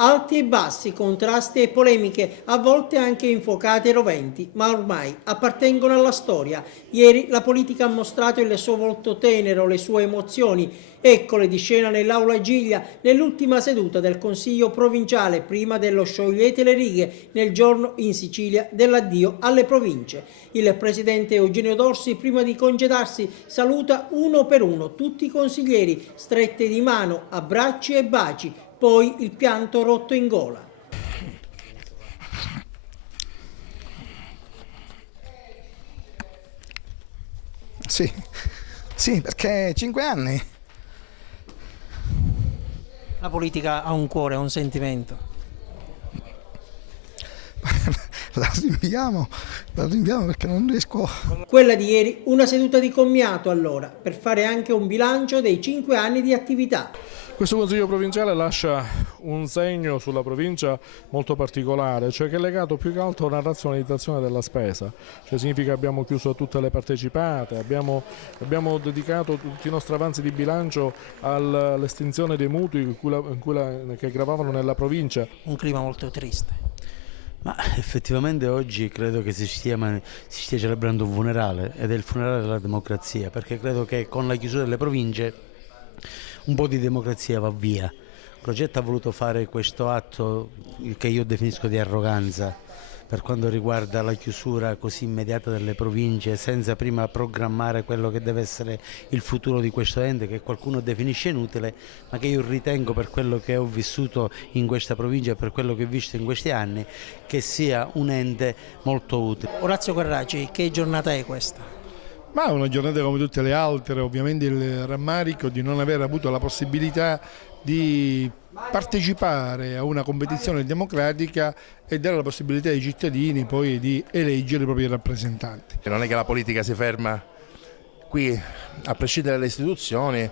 Alti e bassi, contrasti e polemiche, a volte anche infuocate e roventi, ma ormai appartengono alla storia. Ieri la politica ha mostrato il suo volto tenero, le sue emozioni. Eccole di scena nell'aula Giglia, nell'ultima seduta del Consiglio provinciale, prima dello sciogliete le righe, nel giorno in Sicilia dell'addio alle province. Il presidente Eugenio Dorsi, prima di congedarsi, saluta uno per uno tutti i consiglieri, strette di mano, abbracci e baci. Poi il pianto rotto in gola. Sì, perché 5 anni. La politica ha un cuore, ha un sentimento. La rinviamo perché non riesco. Quella di ieri, una seduta di commiato allora, per fare anche un bilancio dei 5 anni di attività. Questo Consiglio provinciale lascia un segno sulla provincia molto particolare, cioè che è legato più che altro a una razionalizzazione della spesa, cioè significa che abbiamo chiuso tutte le partecipate, abbiamo dedicato tutti i nostri avanzi di bilancio all'estinzione dei mutui che gravavano nella provincia. Un clima molto triste. Ma effettivamente oggi credo che si stia celebrando un funerale, ed è il funerale della democrazia, perché credo che con la chiusura delle province un po' di democrazia va via. Crocetta ha voluto fare questo atto che io definisco di arroganza per quanto riguarda la chiusura così immediata delle province, senza prima programmare quello che deve essere il futuro di questo ente, che qualcuno definisce inutile, ma che io ritengo, per quello che ho vissuto in questa provincia e per quello che ho visto in questi anni, che sia un ente molto utile. Orazio Carracci, che giornata è questa? Ma è una giornata come tutte le altre, ovviamente il rammarico di non aver avuto la possibilità di partecipare a una competizione democratica e dare la possibilità ai cittadini poi di eleggere i propri rappresentanti. Non è che la politica si ferma qui, a prescindere dalle istituzioni.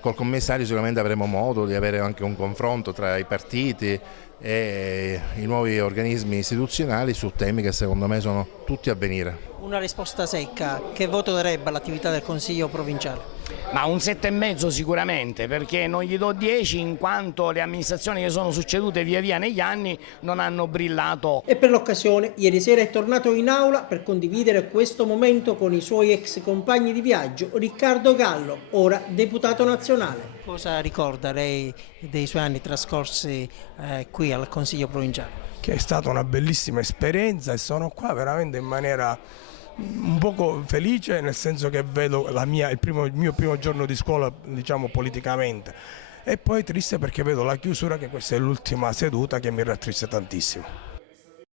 Col commissario sicuramente avremo modo di avere anche un confronto tra i partiti e i nuovi organismi istituzionali su temi che secondo me sono tutti a venire. Una risposta secca, che voto darebbe all'attività del Consiglio provinciale? Ma un 7,5 sicuramente, perché non gli do 10 in quanto le amministrazioni che sono succedute via via negli anni non hanno brillato. E per l'occasione ieri sera è tornato in aula per condividere questo momento con i suoi ex compagni di viaggio, Riccardo Gallo, ora deputato nazionale. Cosa ricorda lei dei suoi anni trascorsi qui al Consiglio provinciale? Che è stata una bellissima esperienza e sono qua veramente in maniera un poco felice, nel senso che vedo il mio primo giorno di scuola, diciamo, politicamente, e poi triste perché vedo la chiusura, che questa è l'ultima seduta, che mi rattrista tantissimo.